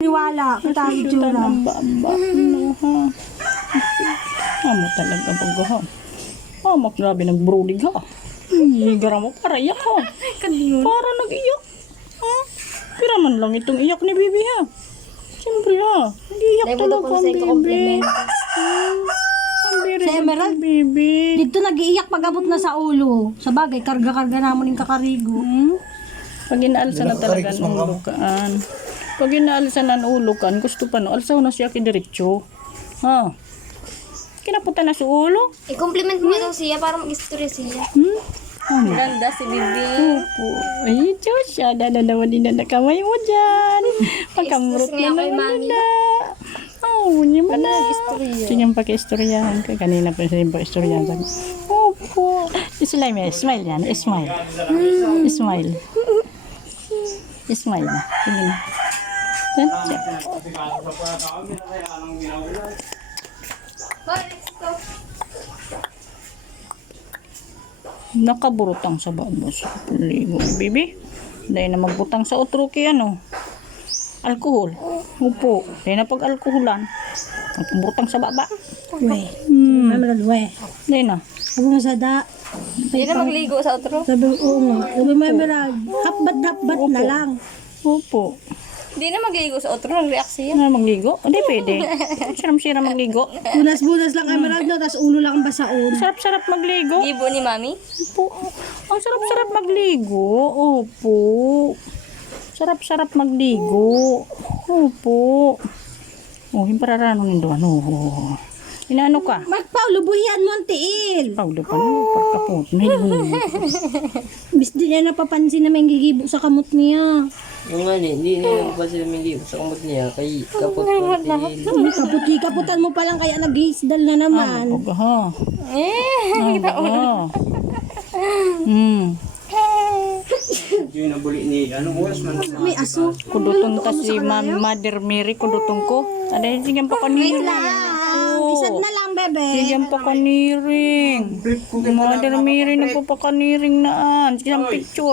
Niwala, katawid yun na. Amba. No, ha? Amo talaga pag ha. Amo, grabe nag-brodig ha. Higara mo para iyak ha. Para nag-iyak. Ha? Pira man lang itong iyak ni Bibi ha. Siyempre ha. Nag-iyak talaga ang Bibi. Sa Emerald, Bibi. dito nag-iiyak pag-abot na sa ulo. Sa bagay, karga-karga namon yung kakarigo. Pag inaalsa na talaga ang ulo kaan. Pag inaalsa na ang ulo kaan, gusto pa no, alsaw na siya kidiretso. Ha? Kinaputa na sa ulo. I-compliment mo daw siya para mag-istorya siya. Ganda si Bibi. Opo. Ay, Diyos siya. Naman din na kamay mo dyan. Pagkamurot na naman na. Oh, niya man na. Sige yung pag-istoryahan ka. Kanina pa siya yung pag-istoryahan. Opo. Smile yan. Smile. Smile. Smile na. Sige na. Nakaburutang sa babo sa paligo. Bibi, dahil na magbutang sa utruki ano. Alkohol. Upo. Dahil na pag-alkoholan. Nakaburutang sa baba. We. Emerald, we. Dahil na. Sabi mo sa da. Hindi na magligo sa outro. Sabi mo, oo nga. Sabi mo, Emerald, hapbat-hapbat na lang. Upo. Hindi na magligo sa outro. Nag-react siya. Ano magligo? Hindi pwede. Siram-siram magligo. Bunas-bunas lang Emerald, no? Tapos ulo lang ang basaon. Sarap-sarap magligo. Gibo ni Mami. Opo. Ang sarap-sarap magligo. Opo. Sarap-sarap magligo. Opo. Oh, yung pararano nindo. Ano? Inaano ka? Magpaulubuhian mo ang tiil. Paulo pa no. Pagkapot. Bis di niya napapansin na may gigibo sa kamot niya. Yung nga hindi na pa sila may libo sa kamot niya. Kay kapot konti. Kaputan mo pa lang kaya nag-iisdal na naman. Ano ha? Kita mo. Yung nabuli ni anong oras man. May aso. Kudutong ta si Mother Mary. Kudutong ko. Ano yung sigyan pa kaniring? Isad na lang, bebe. Sigyan pa kaniring. Mother Mary nagpapakaniring naan. Sigyan picture.